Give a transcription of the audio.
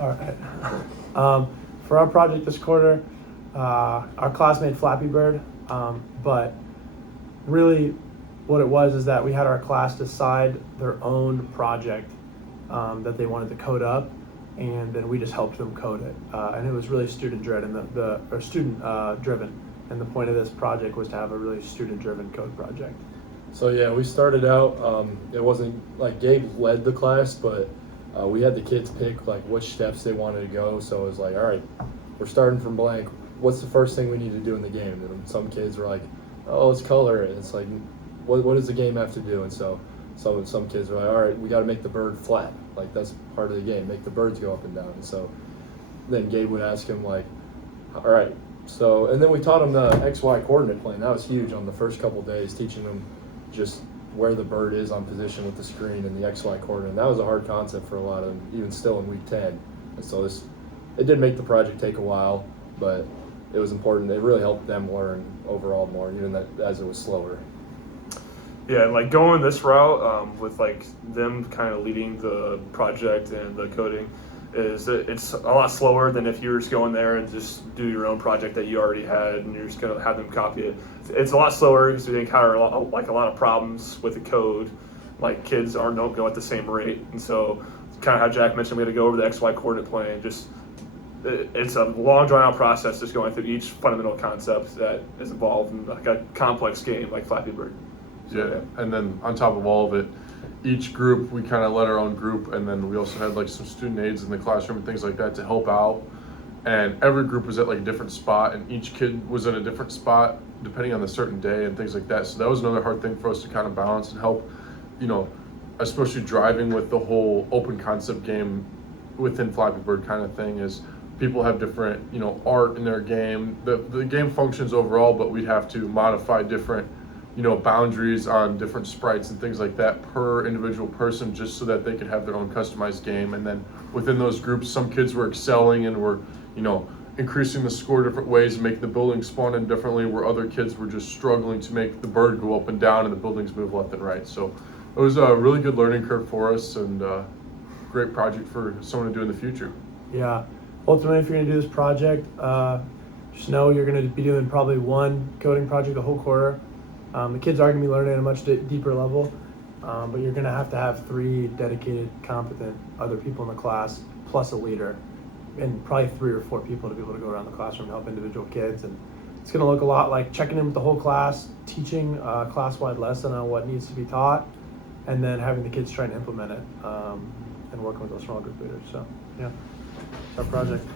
All right. For our project this quarter, our class made Flappy Bird, but really what it was is that we had our class decide their own project that they wanted to code up, and then we just helped them code it. And it was really student driven, and the point of this project was to have a really student-driven code project. So yeah, we started out, it wasn't like Gabe led the class, but we had the kids pick like which steps they wanted to go. So it was like, all right, we're starting from blank. What's the first thing we need to do in the game? And some kids were like, oh, let's color it. It's like, what does the game have to do? And so some kids were like, all right, we got to make the bird flat. Like that's part of the game, make the birds go up and down. And so then Gabe would ask him like, all right, so, and then we taught them the XY coordinate plane. That was huge on the first couple days, teaching them just where the bird is on position with the screen and the XY coordinate. That was a hard concept for a lot of them, even still in week 10. And so it did make the project take a while, but it was important. It really helped them learn overall more, even as it was slower. Yeah, like going this route with like them kind of leading the project and the coding it's a lot slower than if you were just going there and just do your own project that you already had and you're just going to have them copy it. It's a lot slower because we encounter a lot of problems with the code. Like kids don't go at the same rate, and so kind of how Jack mentioned, we had to go over the XY coordinate plane. It's a long drawn out process just going through each fundamental concept that is involved in like a complex game like Flappy Bird. Yeah, and then on top of all of it, each group, we kind of led our own group, and then we also had like some student aides in the classroom and things like that to help out. And every group was at like a different spot, and each kid was at a different spot depending on the certain day and things like that. So that was another hard thing for us to kind of balance and help, especially driving with the whole open concept game within Flappy Bird kind of thing is people have different, art in their game. The game functions overall, but we'd have to modify different boundaries on different sprites and things like that per individual person just so that they could have their own customized game. And then within those groups, some kids were excelling and were, increasing the score different ways and make the building spawn in differently, where other kids were just struggling to make the bird go up and down and the buildings move left and right. So it was a really good learning curve for us and a great project for someone to do in the future. Yeah, ultimately if you're going to do this project, just know you're going to be doing probably one coding project the whole quarter. The kids are going to be learning at a much deeper level, but you're going to have 3 dedicated, competent other people in the class, plus a leader, and probably 3 or 4 people to be able to go around the classroom and help individual kids. And it's going to look a lot like checking in with the whole class, teaching a class-wide lesson on what needs to be taught, and then having the kids try and implement it and working with those small group leaders. So, yeah, it's our project.